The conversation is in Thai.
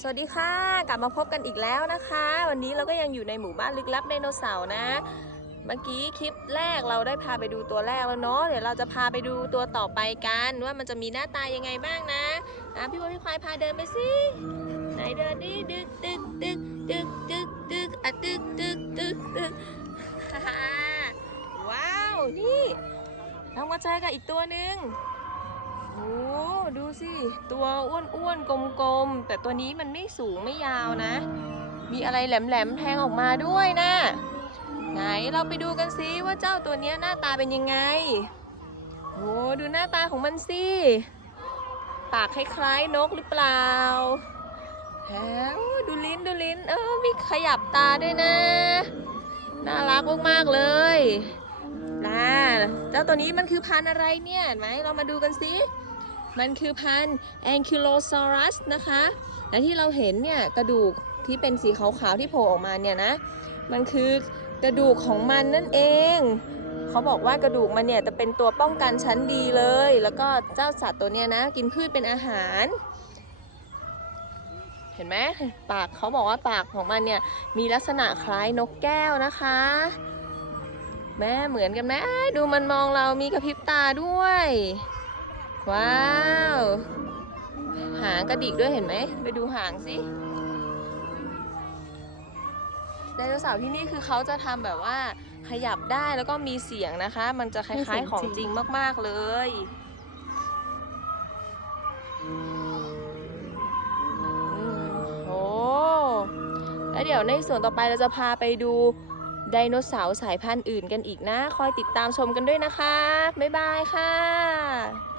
สวัสดีค่ะ กลับมาพบกันอีกแล้วนะคะ วันนี้เราก็ยังอยู่ในหมู่บ้านลึกลับไดโนเสาร์นะ เมื่อกี้คลิปแรกเราได้พาไปดูตัวแรกแล้วเนาะเดี๋ยวเราจะพาไปดูตัวต่อไปกัน ว่ามันจะมีหน้าตายังไงบ้างนะอะพี่ว่าพี่ควายพาเดินไปสิไหนเดินดิดึกดึกดึกดึกดึกดึกอะดึกดึกดึกดึกฮ่าฮ่าว้าวนี่เรามาเจอกับอีกตัวหนึ่ง โอ้ดูสิ ตัวอ้วนๆ กลมๆ แต่ตัวนี้มันไม่สูงไม่ยาวนะ มีอะไรแหลมๆ แทงออกมาด้วยนะ ไหนเราไปดูกันสิว่าเจ้าตัวเนี้ยหน้าตาเป็นยังไงโอ้ดูหน้าตาของมันสิ ปากคล้ายๆ นกหรือเปล่าแฮะดูลิ้นดูลิ้น เออมีขยับตาด้วยนะ น่ารักมากๆเลยน่าเจ้าตัวนี้มันคือพันธุ์อะไรเนี่ยไหมเรามาดูกันสิ มันคือพันธุ์ Ankylosaurus นะคะ และที่เราเห็นเนี่ยกระดูกที่เป็นสีขาวๆที่โผล่ออกมาเนี่ยนะ มันคือกระดูกของมันนั่นเอง เขาบอกว่ากระดูกมันเนี่ยจะเป็นตัวป้องกันชั้นดีเลย แล้วก็เจ้าสัตว์ตัวเนี้ยนะ กินพืชเป็นอาหาร เห็นไหมปากเขาบอกว่าปากของมันเนี่ยมีลักษณะคล้ายนกแก้วนะคะ แม่เหมือนกันไหมดูมันมองเรามีกระพริบตาด้วย ว้าว หางกระดิกด้วยเห็นไหม ไปดูหางสิไดโนเสาร์ที่นี่คือเขาจะทำแบบว่าขยับได้แล้วก็มีเสียงนะคะ มันจะคล้ายๆของจริงมาก ๆ เลย โอ้แล้วเดี๋ยวในส่วนต่อไปเราจะพาไปดูไดโนเสาร์สายพันธุ์อื่นกันอีกนะ คอยติดตามชมกันด้วยนะคะ บ๊ายบายค่ะ